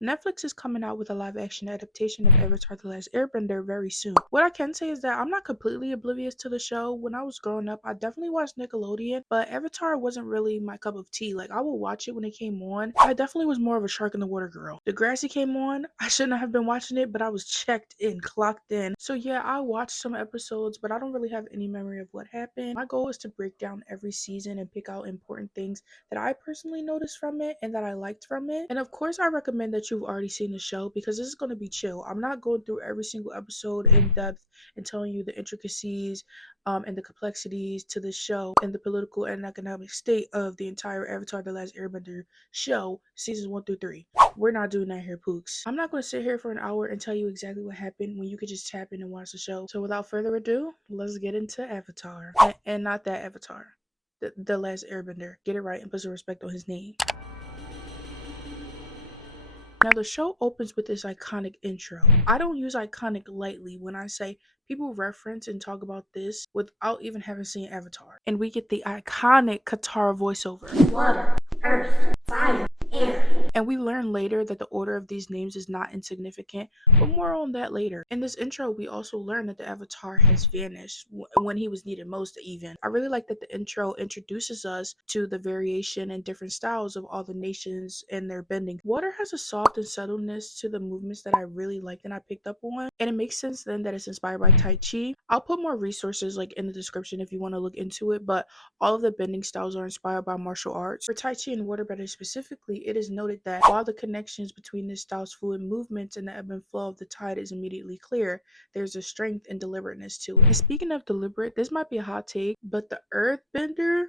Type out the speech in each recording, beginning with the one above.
Netflix is coming out with a live action adaptation of Avatar The Last Airbender very soon. What I can say is that I'm not completely oblivious to the show. When I was growing up, I definitely watched Nickelodeon, but Avatar wasn't really my cup of tea. Like, I would watch it when it came on. I definitely was more of a Shark in the Water girl. Degrassi came on. I shouldn't have been watching it, but I was checked in, clocked in. So yeah, I watched some episodes, but I don't really have any memory of what happened. My goal is to break down every season and pick out important things that I personally noticed from it and that I liked from it. And of course, I recommend that you've already seen the show because this is going to be chill. I'm not going through every single episode in depth and telling you the intricacies and the complexities to the show and the political and economic state of the entire Avatar The Last Airbender show, seasons 1 through 3. We're not doing that here, Pooks. I'm not going to sit here for an hour and tell you exactly what happened when you could just tap in and watch the show. So without further ado, let's get into Avatar. And not that Avatar. The Last Airbender. Get it right and put some respect on his name. Now, the show opens with this iconic intro. I don't use iconic lightly when I say people reference and talk about this without even having seen Avatar. And we get the iconic Katara voiceover. Water, earth, fire, air. And we learn later that the order of these names is not insignificant, but more on that later. In this intro, we also learn that the Avatar has vanished when he was needed most even. I really like that the intro introduces us to the variation and different styles of all the nations and their bending. Water has a soft and subtleness to the movements that I really liked and I picked up on. And it makes sense then that it's inspired by Tai Chi. I'll put more resources like in the description if you want to look into it, but all of the bending styles are inspired by martial arts. For Tai Chi and water bending specifically, it is noted that while the connections between this style's fluid movements and the ebb and flow of the tide is immediately clear, there's a strength and deliberateness to it. And speaking of deliberate, this might be a hot take, but the earthbender,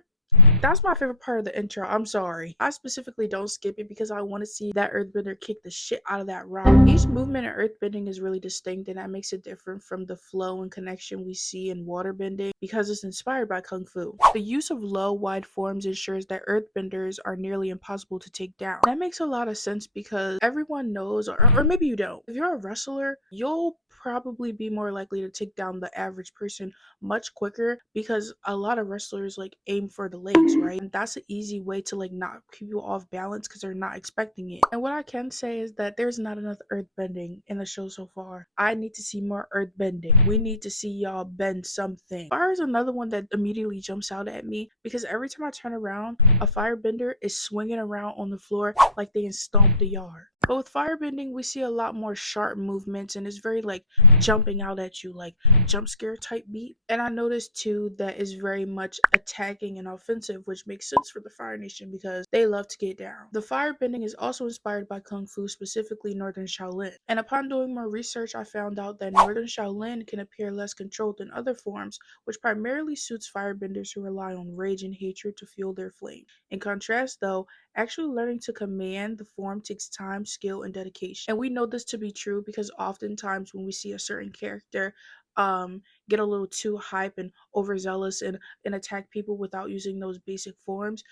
that's my favorite part of the intro. I'm sorry. I specifically don't skip it because I want to see that earthbender kick the shit out of that rock. Each movement in earthbending is really distinct and that makes it different from the flow and connection we see in waterbending because it's inspired by Kung Fu. The use of low, wide forms ensures that earthbenders are nearly impossible to take down. That makes a lot of sense because everyone knows, or maybe you don't. If you're a wrestler, you'll probably be more likely to take down the average person much quicker because a lot of wrestlers like aim for the legs, right? And that's an easy way to like not keep you off balance because they're not expecting it. And what I can say is that there's not enough earth bending in the show so far. I need to see more earth bending. We need to see y'all bend something. Fire is another one that immediately jumps out at me because every time I turn around, a firebender is swinging around on the floor like they stomped the yard. But with firebending, we see a lot more sharp movements and it's very like jumping out at you, like jump scare type beat. And I noticed too that it's very much attacking and offensive, which makes sense for the Fire Nation because they love to get down. The firebending is also inspired by Kung Fu, specifically Northern Shaolin. And upon doing more research, I found out that Northern Shaolin can appear less controlled than other forms, which primarily suits firebenders who rely on rage and hatred to fuel their flame. In contrast, though, actually learning to command the form takes time, skill, and dedication. And we know this to be true because oftentimes when we see a certain character get a little too hype and overzealous and attack people without using those basic forms,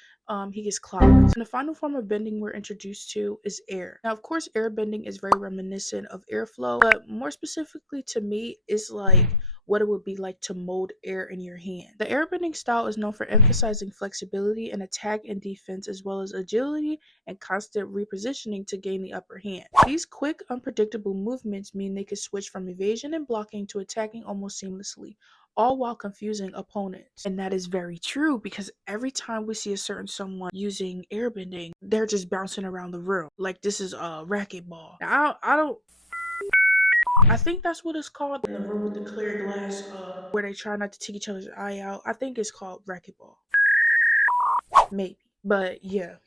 he gets clocked. And the final form of bending we're introduced to is air. Now, of course, air bending is very reminiscent of airflow, but more specifically to me, it's like what it would be like to mold air in your hand. The airbending style is known for emphasizing flexibility and attack and defense, as well as agility and constant repositioning to gain the upper hand. These quick, unpredictable movements mean they can switch from evasion and blocking to attacking almost seamlessly, all while confusing opponents. And that is very true because every time we see a certain someone using airbending, they're just bouncing around the room like this is a racquetball. Now, I think that's what it's called in the room with the clear glass, where they try not to take each other's eye out. I think it's called racquetball, maybe. But yeah,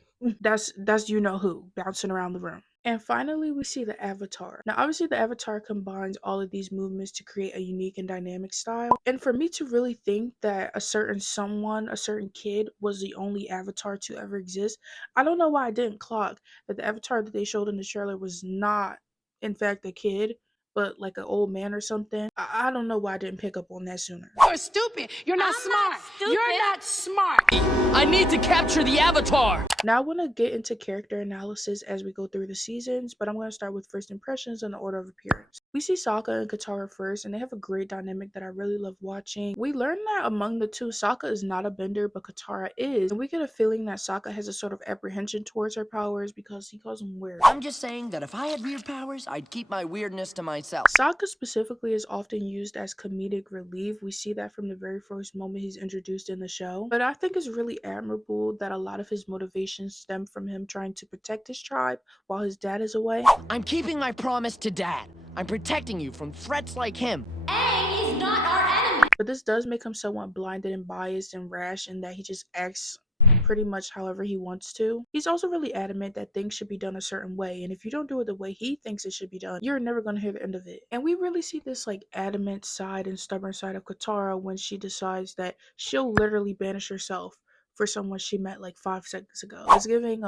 that's you know who bouncing around the room. And finally, we see the avatar. Now, obviously, the avatar combines all of these movements to create a unique and dynamic style. And for me to really think that a certain someone, a certain kid, was the only avatar to ever exist, I don't know why I didn't clock that the avatar that they showed in the trailer was not, in fact, a kid, but like an old man or something. I don't know why I didn't pick up on that sooner. You're stupid. You're not smart. You're not smart. I need to capture the avatar. Now, I want to get into character analysis as we go through the seasons, but I'm going to start with first impressions in the order of appearance. We see Sokka and Katara first, and they have a great dynamic that I really love watching. We learn that among the two, Sokka is not a bender, but Katara is, and we get a feeling that Sokka has a sort of apprehension towards her powers because he calls them weird. I'm just saying that if I had weird powers, I'd keep my weirdness to myself. Sokka specifically is often used as comedic relief. We see that from the very first moment he's introduced in the show. But I think it's really admirable that a lot of his motivations stem from him trying to protect his tribe while his dad is away. I'm keeping my promise to Dad. I'm protecting you from threats like him. Aang is not our enemy. But this does make him somewhat blinded and biased and rash in that he just acts pretty much however he wants to. He's also really adamant that things should be done a certain way, and if you don't do it the way he thinks it should be done, you're never going to hear the end of it. And we really see this like adamant side and stubborn side of Katara when she decides that she'll literally banish herself for someone she met like 5 seconds ago. It's giving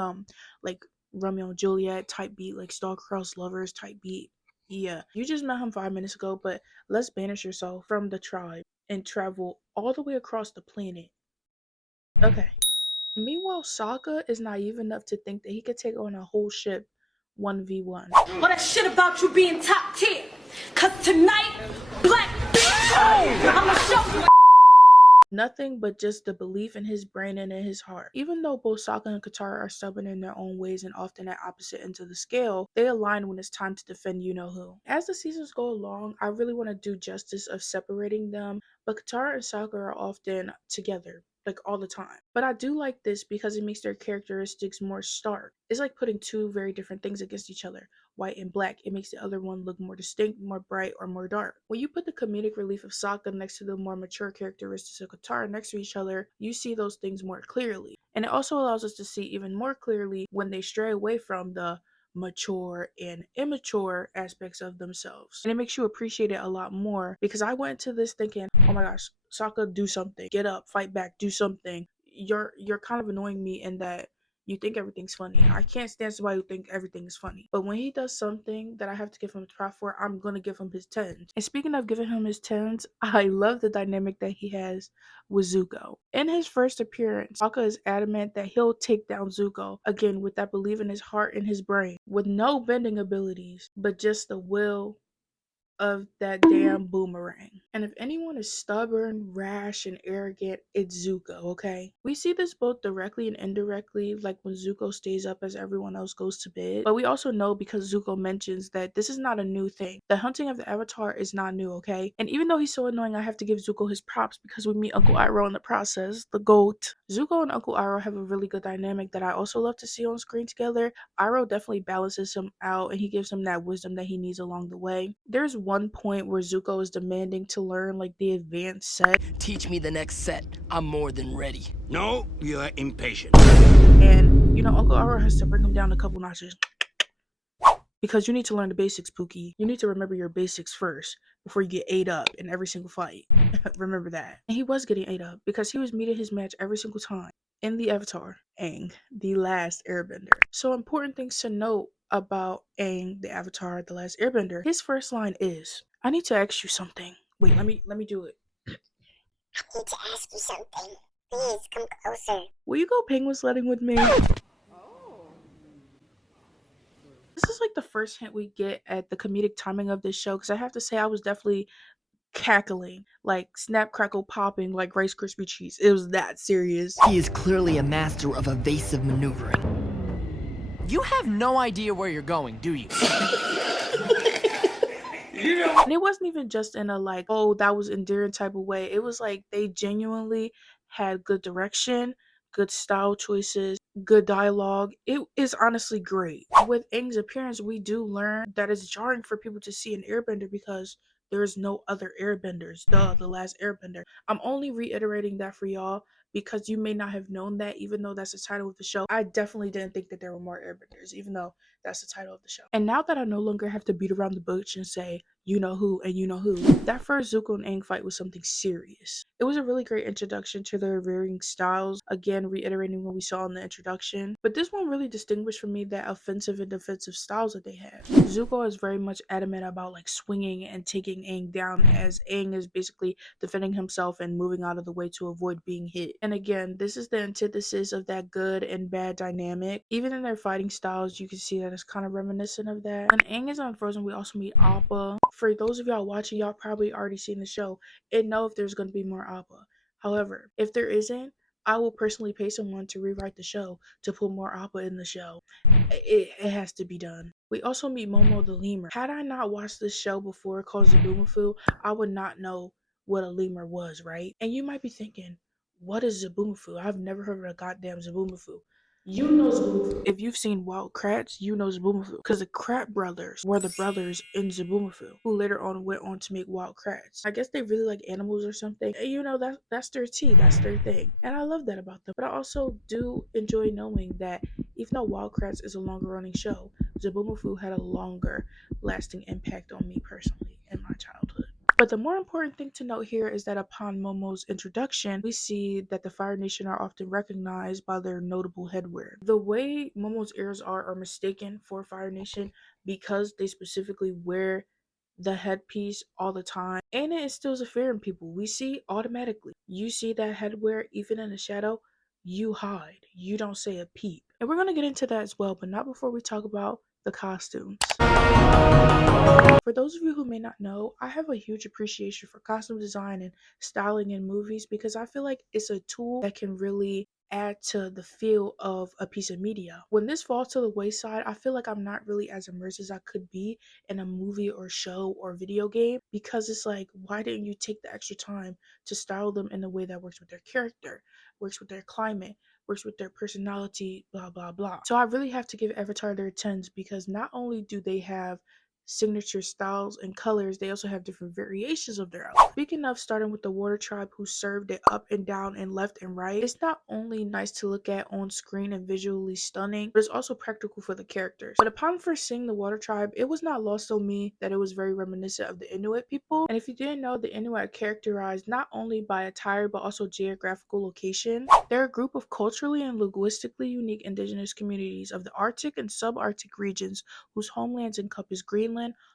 like Romeo and Juliet type beat, like star-crossed lovers type beat. Yeah, you just met him 5 minutes ago, but let's banish yourself from the tribe and travel all the way across the planet. Okay. Meanwhile, Sokka is naive enough to think that he could take on a whole ship 1v1. All that shit about you being top tier. Cause tonight, black I'ma show you. Nothing but just the belief in his brain and in his heart. Even though both Sokka and Katara are stubborn in their own ways and often at opposite ends of the scale, they align when it's time to defend you-know-who. As the seasons go along, I really want to do justice of separating them, but Katara and Sokka are often together, like all the time. But I do like this because it makes their characteristics more stark. It's like putting two very different things against each other, white and black. It makes the other one look more distinct, more bright, or more dark. When you put the comedic relief of Sokka next to the more mature characteristics of Katara next to each other, you see those things more clearly. And it also allows us to see even more clearly when they stray away from the mature and immature aspects of themselves. And it makes you appreciate it a lot more because I went into this thinking, oh my gosh, Sokka, do something. Get up, fight back, do something. You're kind of annoying me in that you think everything's funny. I can't stand somebody who think everything is funny. But when he does something that I have to give him a prop for, I'm gonna give him his tens. And speaking of giving him his tens, I love the dynamic that he has with Zuko. In his first appearance, Sokka is adamant that he'll take down Zuko, again with that belief in his heart and his brain, with no bending abilities, but just the will of that damn boomerang. And if anyone is stubborn, rash, and arrogant, it's Zuko, okay? We see this both directly and indirectly, like when Zuko stays up as everyone else goes to bed. But we also know because Zuko mentions that this is not a new thing. The hunting of the Avatar is not new, okay? And even though he's so annoying, I have to give Zuko his props because we meet Uncle Iroh in the process, the GOAT. Zuko and Uncle Iroh have a really good dynamic that I also love to see on screen together. Iroh definitely balances him out and he gives him that wisdom that he needs along the way. There's one point where Zuko is demanding to learn like the advanced set. Teach me the next set. I'm more than ready. No, you're impatient. And, Uncle Iroh has to bring him down a couple notches. Because you need to learn the basics, Pookie. You need to remember your basics first before you get ate up in every single fight. Remember that. And he was getting ate up because he was meeting his match every single time in the Avatar, Aang, the last airbender. So important things to note about Aang, the Avatar, the last airbender. His first line is, I need to ask you something. Wait, let me do it. I need to ask you something. Please come closer. Will you go penguin sledding with me? This is like the first hint we get at the comedic timing of this show because I have to say I was definitely cackling, like snap crackle popping like Rice Krispie treats. It was that serious. He is clearly a master of evasive maneuvering. You have no idea where you're going, do you? And it wasn't even just in a like, oh, that was endearing type of way. It was like they genuinely had good direction, good style choices, good dialogue. It is honestly great. With Aang's appearance, we do learn that it's jarring for people to see an airbender because there's no other airbenders. Duh, the last airbender. I'm only reiterating that for y'all because you may not have known that, even though that's the title of the show. I definitely didn't think that there were more airbenders, even though that's the title of the show. And now that I no longer have to beat around the bush and say, you know who and you know who, that first Zuko and Aang fight was something serious. It was a really great introduction to their varying styles, again reiterating what we saw in the introduction. But this one really distinguished for me that offensive and defensive styles that they have. Zuko is very much adamant about like swinging and taking Aang down, as Aang is basically defending himself and moving out of the way to avoid being hit. And again, this is the antithesis of that good and bad dynamic. Even in their fighting styles, you can see that it's kind of reminiscent of that. When Aang is on Frozen, we also meet Appa. For those of y'all watching, y'all probably already seen the show and know if there's going to be more Appa. However, if there isn't, I will personally pay someone to rewrite the show to put more Appa in the show. It has to be done. We also meet Momo the lemur. Had I not watched this show before called Zaboomafoo, I would not know what a lemur was, right? And you might be thinking, what is Zaboomafoo? I've never heard of a goddamn Zaboomafoo. You know Zaboomafoo. If you've seen Wild Kratts, you know Zaboomafoo. Because the Kratt brothers were the brothers in Zaboomafoo, who later on went on to make Wild Kratts. I guess they really like animals or something. And you know, that's their tea, that's their thing. And I love that about them. But I also do enjoy knowing that even though Wild Kratts is a longer running show, Zaboomafoo had a longer lasting impact on me personally in my childhood. But the more important thing to note here is that upon Momo's introduction, we see that the Fire Nation are often recognized by their notable headwear. The way Momo's ears are mistaken for Fire Nation because they specifically wear the headpiece all the time, and it instills a fear in people. We see automatically. You see that headwear even in the shadow, you hide. You don't say a peep. And we're going to get into that as well, but not before we talk about the costumes. For those of you who may not know, I have a huge appreciation for costume design and styling in movies because I feel like it's a tool that can really add to the feel of a piece of media. When this falls to the wayside, I feel like I'm not really as immersed as I could be in a movie or show or video game because it's like, why didn't you take the extra time to style them in a way that works with their character, works with their climate, works with their personality, blah, blah, blah. So I really have to give Avatar their 10s because not only do they have signature styles and colors, they also have different variations of their outfit. Speaking of starting with the water tribe who served it up and down and left and right, it's not only nice to look at on screen and visually stunning, but it's also practical for the characters. But upon first seeing the water tribe, it was not lost on me that it was very reminiscent of the Inuit people. And if you didn't know, the Inuit are characterized not only by attire but also geographical location. They're a group of culturally and linguistically unique indigenous communities of the Arctic and subarctic regions whose homelands encompass Greenland,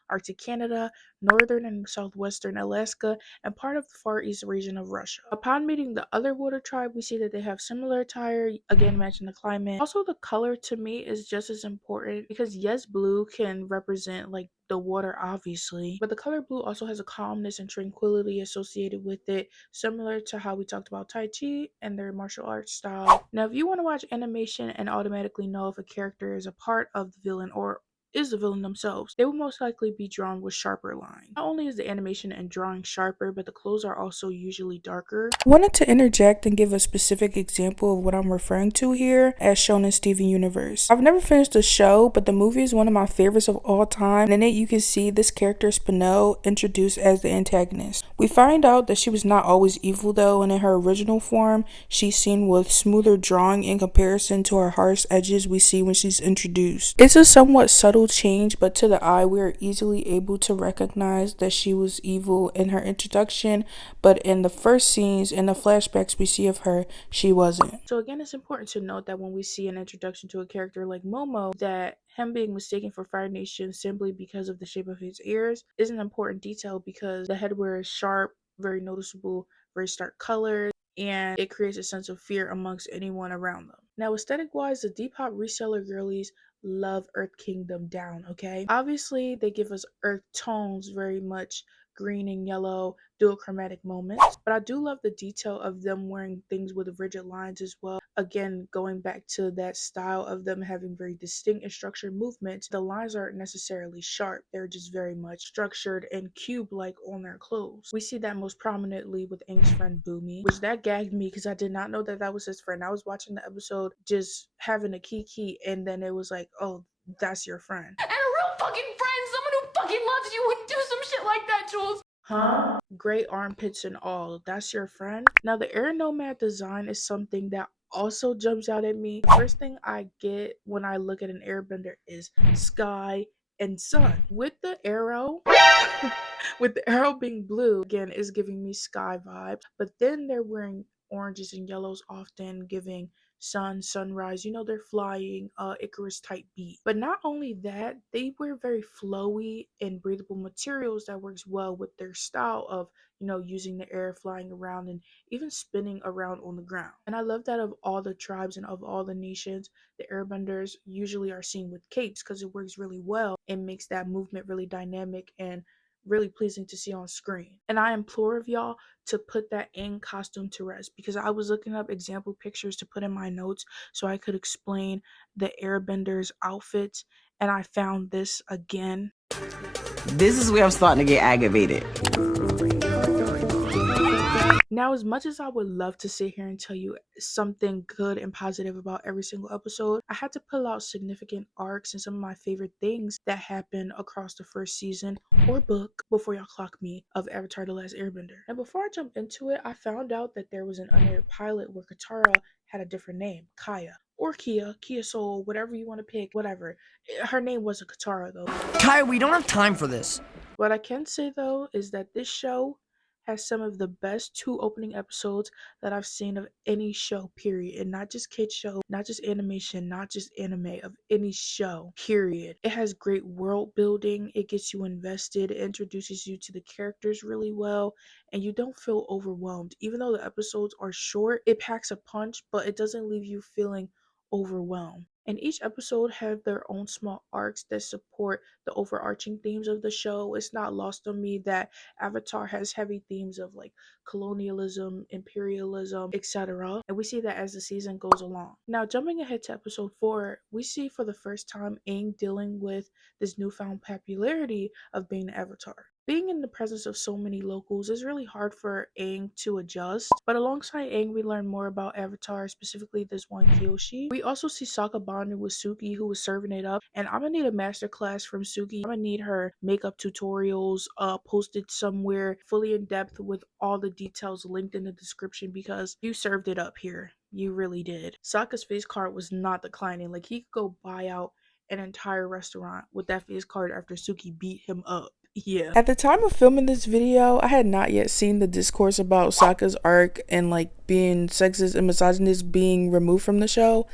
Arctic Canada, northern and southwestern Alaska, and part of the Far East region of Russia. Upon meeting the other water tribe, we see that they have similar attire, again matching the climate. Also, the color to me is just as important because yes, blue can represent like the water obviously, but the color blue also has a calmness and tranquility associated with it, similar to how we talked about Tai Chi and their martial arts style. Now, if you want to watch animation and automatically know if a character is a part of the villain or is the villain themselves, they will most likely be drawn with sharper lines. Not only is the animation and drawing sharper, but the clothes are also usually darker. I wanted to interject and give a specific example of what I'm referring to here as shown in Steven Universe. I've never finished the show, but the movie is one of my favorites of all time, and in it you can see this character Spinel introduced as the antagonist. We find out that she was not always evil though, and in her original form, she's seen with smoother drawing in comparison to her harsh edges we see when she's introduced. It's a somewhat subtle change, but to the eye we are easily able to recognize that she was evil in her introduction, but in the first scenes and the flashbacks we see of her, she wasn't. So again, it's important to note that when we see an introduction to a character like Momo, that him being mistaken for Fire Nation simply because of the shape of his ears is an important detail because the headwear is sharp, very noticeable, very stark colors, and it creates a sense of fear amongst anyone around them. Now, aesthetic wise, the Depop reseller girlies love Earth Kingdom down, okay? Obviously, they give us earth tones, very much green and yellow, duochromatic moments, but I do love the detail of them wearing things with rigid lines as well. Again, going back to that style of them having very distinct and structured movements, the lines aren't necessarily sharp, they're just very much structured and cube-like on their clothes. We see that most prominently with Aang's friend Boomy, which that gagged me because I did not know that that was his friend. I was watching the episode just having a kiki, and then it was like, oh, that's your friend. And a real fucking friend, someone who fucking loves you would do some shit like that, Jules. Huh? Great armpits and all. That's your friend? Now, the Air Nomad design is something that also jumps out at me. The first thing I get when I look at an airbender is sky and sun. With the arrow, with the arrow being blue, again, is giving me sky vibes. But then they're wearing oranges and yellows, often giving sun, sunrise. You know, they're flying Icarus type beat. But not only that, they wear very flowy and breathable materials that works well with their style of, you know, using the air, flying around, and even spinning around on the ground. And I love that of all the tribes and of all the nations, the airbenders usually are seen with capes because it works really well and makes that movement really dynamic and really pleasing to see on screen. And I implore of y'all to put that Aang costume to rest, because I was looking up example pictures to put in my notes so I could explain the airbenders outfits, and I found this again. This is where I'm starting to get aggravated. Now, as much as I would love to sit here and tell you something good and positive about every single episode, I had to pull out significant arcs and some of my favorite things that happened across the first season or book, before y'all clock me, of Avatar: The Last Airbender. And before I jump into it, I found out that there was an unaired pilot where Katara had a different name, Kaya. Or Kia Soul, whatever you want to pick, whatever. Her name wasn't Katara though. Kaya, we don't have time for this. What I can say though is that this show has some of the best 2 opening episodes that I've seen of any show, period. And not just kids show, not just animation, not just anime, of any show, period. It has great world building, it gets you invested, it introduces you to the characters really well, and you don't feel overwhelmed. Even though the episodes are short, it packs a punch, but it doesn't leave you feeling overwhelmed. And each episode have their own small arcs that support the overarching themes of the show. It's not lost on me that Avatar has heavy themes of like colonialism, imperialism, etc. And we see that as the season goes along. Now, jumping ahead to episode 4, we see for the first time Aang dealing with this newfound popularity of being the Avatar. Being in the presence of so many locals is really hard for Aang to adjust, but alongside Aang, we learn more about Avatar, specifically this one Kyoshi. We also see Sokka bonding with Suki, who was serving it up, and I'm gonna need a masterclass from Suki. I'm gonna need her makeup tutorials posted somewhere fully in depth with all the details linked in the description, because you served it up here. You really did. Sokka's face card was not declining. Like, he could go buy out an entire restaurant with that face card after Suki beat him up. Yeah. At the time of filming this video, I had not yet seen the discourse about Sokka's arc and like being sexist and misogynist being removed from the show.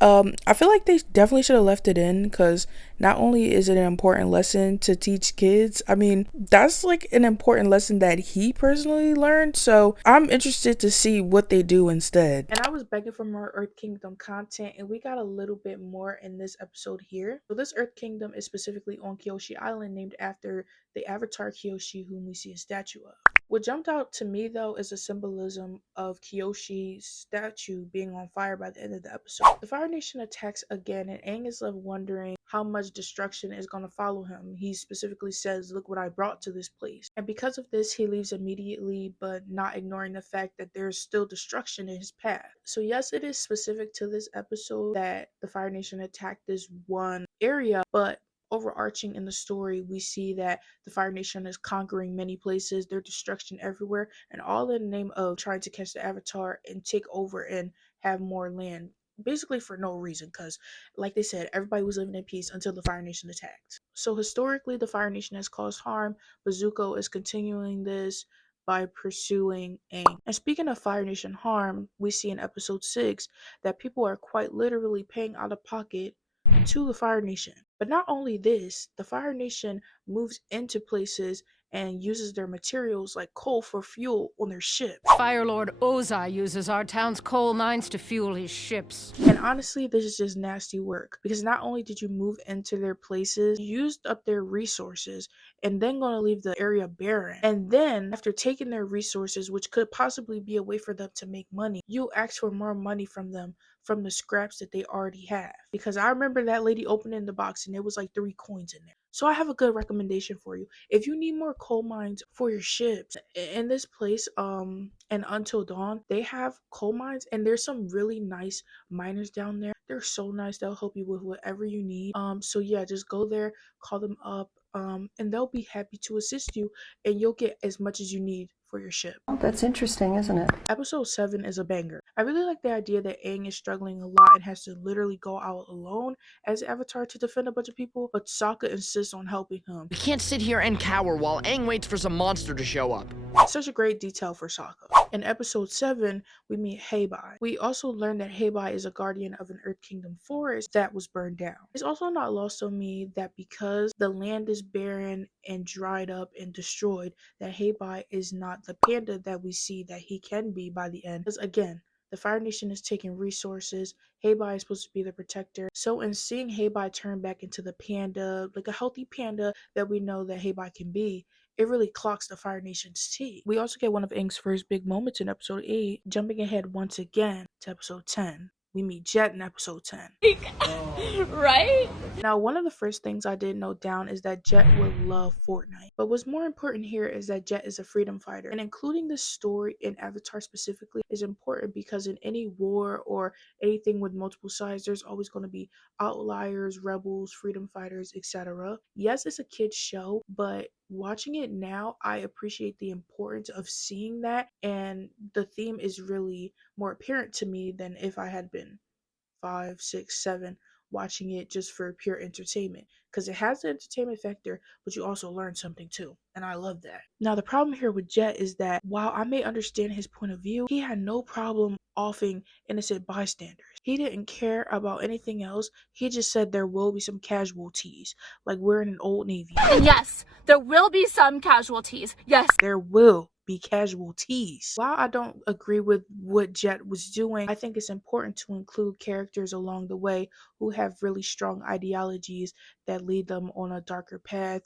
I feel like they definitely should have left it in, because not only is it an important lesson to teach kids, I mean, that's like an important lesson that he personally learned, so I'm interested to see what they do instead. And I was begging for more Earth Kingdom content, and we got a little bit more in this episode here. So this Earth Kingdom is specifically on Kyoshi Island, named after the Avatar Kyoshi, whom we see a statue of. What jumped out to me though is the symbolism of Kyoshi's statue being on fire by the end of the episode. The Fire Nation attacks again, and Aang is left wondering how much destruction is going to follow him. He specifically says, "Look what I brought to this place." And because of this, he leaves immediately, but not ignoring the fact that there's still destruction in his path. So yes, it is specific to this episode that the Fire Nation attacked this one area, but overarching in the story, we see that the Fire Nation is conquering many places, there's destruction everywhere, and all in the name of trying to catch the Avatar and take over and have more land, basically for no reason, because like they said, everybody was living in peace until the Fire Nation attacked. So historically, the Fire Nation has caused harm, but Zuko is continuing this by pursuing Aang. And speaking of Fire Nation harm, we see in episode 6 that people are quite literally paying out of pocket to the Fire Nation. But not only this, the Fire Nation moves into places and uses their materials like coal for fuel on their ships. Fire Lord Ozai uses our town's coal mines to fuel his ships. And honestly, this is just nasty work, because not only did you move into their places, you used up their resources and then gonna leave the area barren. And then after taking their resources, which could possibly be a way for them to make money, you ask for more money from them from the scraps that they already have. Because I remember that lady opening the box and it was like 3 coins in there. So I have a good recommendation for you. If you need more coal mines for your ships, in this place, and Until Dawn, they have coal mines, and there's some really nice miners down there. They're so nice. They'll help you with whatever you need. So yeah, just go there, call them up, and they'll be happy to assist you, and you'll get as much as you need for your ship. Oh, that's interesting, isn't it? Episode 7 is a banger. I really like the idea that Aang is struggling a lot and has to literally go out alone as Avatar to defend a bunch of people, but Sokka insists on helping him. We can't sit here and cower while Aang waits for some monster to show up. Such a great detail for Sokka. In episode 7, we meet Heibai. We also learn that Heibai is a guardian of an Earth Kingdom forest that was burned down. It's also not lost on me that because the land is barren and dried up and destroyed, that Heibai is not the panda that we see that he can be by the end. Because again, the Fire Nation is taking resources. Heibai is supposed to be the protector. So in seeing Heibai turn back into the panda, like a healthy panda that we know that Heibai can be, it really clocks the Fire Nation's tea. We also get one of Aang's first big moments in episode 8, jumping ahead once again to episode 10. We meet Jet in episode 10. Right? Now, one of the first things I did note down is that Jet would love Fortnite. But what's more important here is that Jet is a freedom fighter. And including this story in Avatar specifically is important because in any war or anything with multiple sides, there's always going to be outliers, rebels, freedom fighters, etc. Yes, it's a kid's show, but watching it now, I appreciate the importance of seeing that. And the theme is really more apparent to me than if I had been 5, 6, 7 watching it just for pure entertainment, because it has the entertainment factor, but you also learn something too, and I love that. Now the problem here with Jet is that while I may understand his point of view, he had no problem offing innocent bystanders. He didn't care about anything else. He just said there will be some casualties, like we're in an old navy. And yes, there will be some casualties. Yes. There will be casualties. While I don't agree with what Jet was doing, I think it's important to include characters along the way who have really strong ideologies that lead them on a darker path,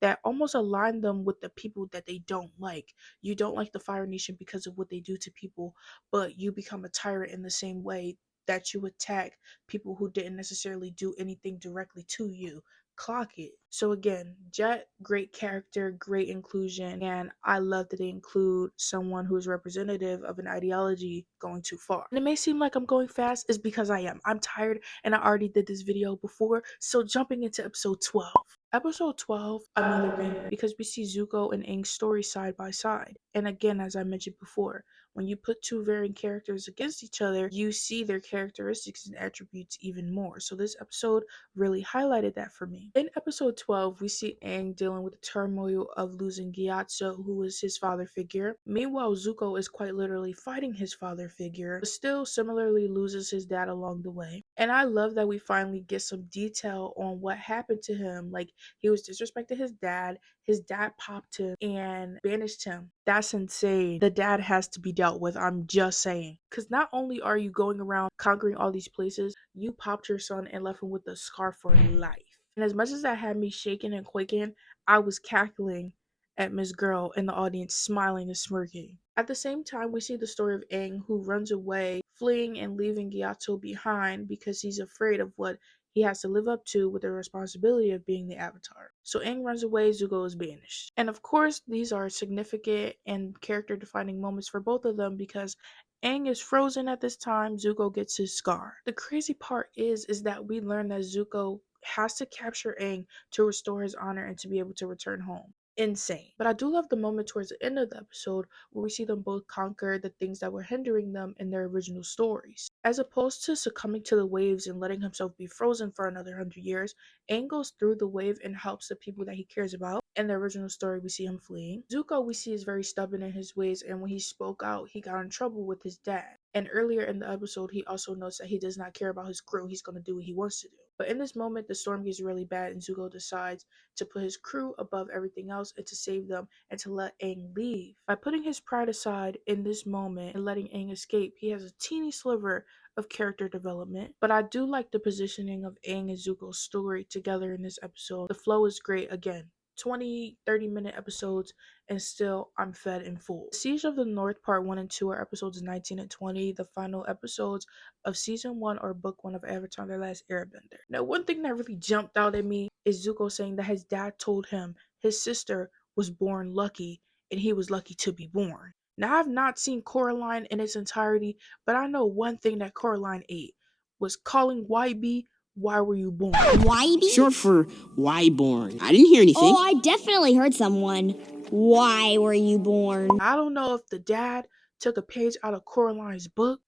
that almost align them with the people that they don't like. You don't like the Fire Nation because of what they do to people, but you become a tyrant in the same way that you attack people who didn't necessarily do anything directly to you. Clock it. So again, Jet, great character, great inclusion, and I love that they include someone who is representative of an ideology going too far. And it may seem like I'm going fast, is because I am. I'm tired and I already did this video before, so jumping into episode 12. Episode 12, another banger, because we see Zuko and Aang's story side by side. And again, as I mentioned before, when you put two varying characters against each other, you see their characteristics and attributes even more. So this episode really highlighted that for me. In episode 12, we see Aang dealing with the turmoil of losing Gyatso, who is his father figure. Meanwhile, Zuko is quite literally fighting his father figure, but still similarly loses his dad along the way. And I love that we finally get some detail on what happened to him. Like, he was disrespecting his dad popped him and banished him. That's insane. The dad has to be dealt with, I'm just saying. Because not only are you going around conquering all these places, you popped your son and left him with a scar for life. And as much as that had me shaking and quaking, I was cackling at Miss Girl in the audience, smiling and smirking. At the same time, we see the story of Aang, who runs away, fleeing and leaving Gyatso behind because he's afraid of what he has to live up to with the responsibility of being the Avatar. So Aang runs away, Zuko is banished. And of course, these are significant and character defining moments for both of them because Aang is frozen at this time, Zuko gets his scar. The crazy part is that we learn that Zuko has to capture Aang to restore his honor and to be able to return home. Insane. But I do love the moment towards the end of the episode where we see them both conquer the things that were hindering them in their original stories. As opposed to succumbing to the waves and letting himself be frozen for another 100 years, Aang goes through the wave and helps the people that he cares about. In the original story, we see him fleeing. Zuko, we see, is very stubborn in his ways, and when he spoke out, he got in trouble with his dad. And earlier in the episode, he also notes that he does not care about his crew. He's going to do what he wants to do. But in this moment, the storm gets really bad, and Zuko decides to put his crew above everything else and to save them and to let Aang leave. By putting his pride aside in this moment and letting Aang escape, he has a teeny sliver of character development. But I do like the positioning of Aang and Zuko's story together in this episode. The flow is great again. 20-30 minute episodes, and still I'm fed and full. Siege of the North Part 1 and 2 are episodes 19 and 20, the final episodes of Season 1 or Book 1 of Avatar The Last Airbender. Now, one thing that really jumped out at me is Zuko saying that his dad told him his sister was born lucky and he was lucky to be born. Now, I've not seen Coraline in its entirety, but I know one thing that Coraline ate was calling YB, "Why were you born?" YB? Short for why born. I didn't hear anything. Oh, I definitely heard someone. Why were you born? I don't know if the dad took a page out of Coraline's book,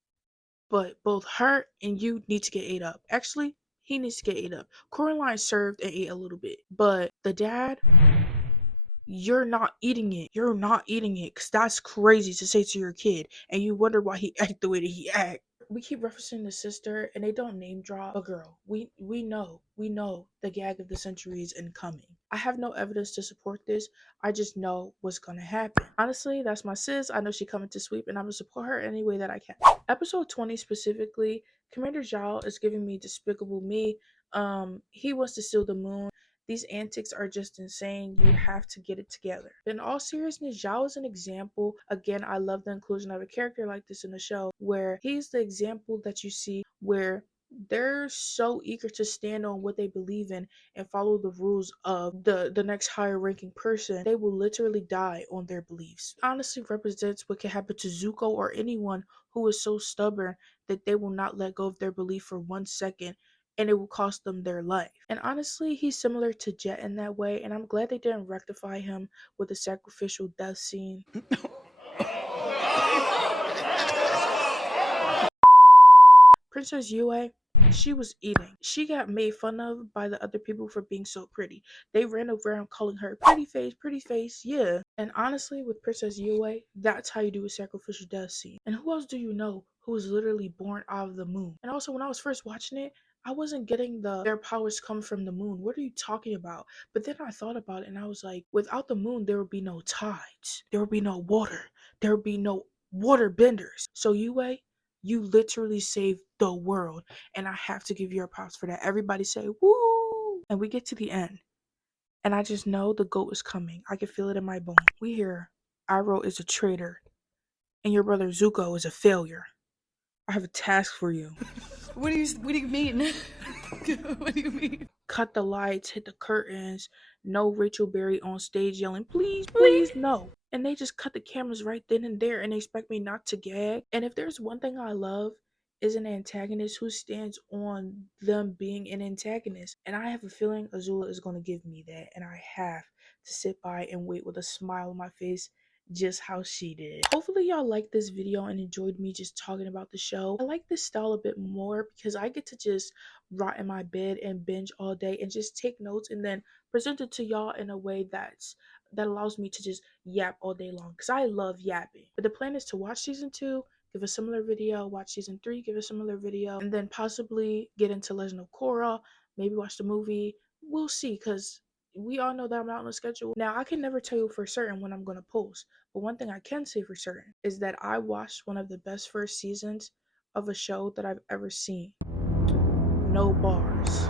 but both her and you need to get ate up. Actually, he needs to get ate up. Coraline served and ate a little bit, but the dad, you're not eating it. You're not eating it, because that's crazy to say to your kid, and you wonder why he act the way that he act. We keep referencing the sister, and they don't name drop a girl. We know the gag of the century is incoming. I have no evidence to support this. I just know what's gonna happen. Honestly, that's my sis. I know she coming to sweep, and I'm gonna support her any way that I can. Episode 20 specifically, Commander Zhao is giving me Despicable Me. He wants to steal the moon. These antics are just insane. You have to get it together. In all seriousness, Zhao is an example. Again, I love the inclusion of a character like this in the show, where he's the example that you see where they're so eager to stand on what they believe in and follow the rules of the next higher ranking person. They will literally die on their beliefs. Honestly represents what can happen to Zuko or anyone who is so stubborn that they will not let go of their belief for 1 second, and it will cost them their life. And honestly, he's similar to Jet in that way, and I'm glad they didn't rectify him with a sacrificial death scene. Princess Yue, she was eating. She got made fun of by the other people for being so pretty. They ran around calling her pretty face, yeah. And honestly, with Princess Yue, that's how you do a sacrificial death scene. And who else do you know who was literally born out of the moon? And also, when I was first watching it, I wasn't getting their powers come from the moon. What are you talking about? But then I thought about it and I was like, without the moon, there would be no tides. There would be no water. There would be no water benders. So Yue, you literally saved the world, and I have to give you a props for that. Everybody say woo, and we get to the end, and I just know the goat is coming. I can feel it in my bones. We hear Iroh is a traitor, and your brother Zuko is a failure. I have a task for you. What do you mean? What do you mean? Cut the lights, hit the curtains. No Rachel Berry on stage yelling, please, please, no. And they just cut the cameras right then and there, and they expect me not to gag. And if there's one thing I love, is an antagonist who stands on them being an antagonist. And I have a feeling Azula is going to give me that, and I have to sit by and wait with a smile on my face, just how she did. Hopefully y'all liked this video and enjoyed me just talking about the show. I like this style a bit more because I get to just rot in my bed and binge all day and just take notes and then present it to y'all in a way that allows me to just yap all day long, because I love yapping. But the plan is to watch season 2, give a similar video, watch season 3, give a similar video, and then possibly get into Legend of Korra, maybe watch the movie. We'll see, because we all know that I'm not on a schedule. Now, I can never tell you for certain when I'm going to post, but one thing I can say for certain is that I watched one of the best first seasons of a show that I've ever seen. No bars.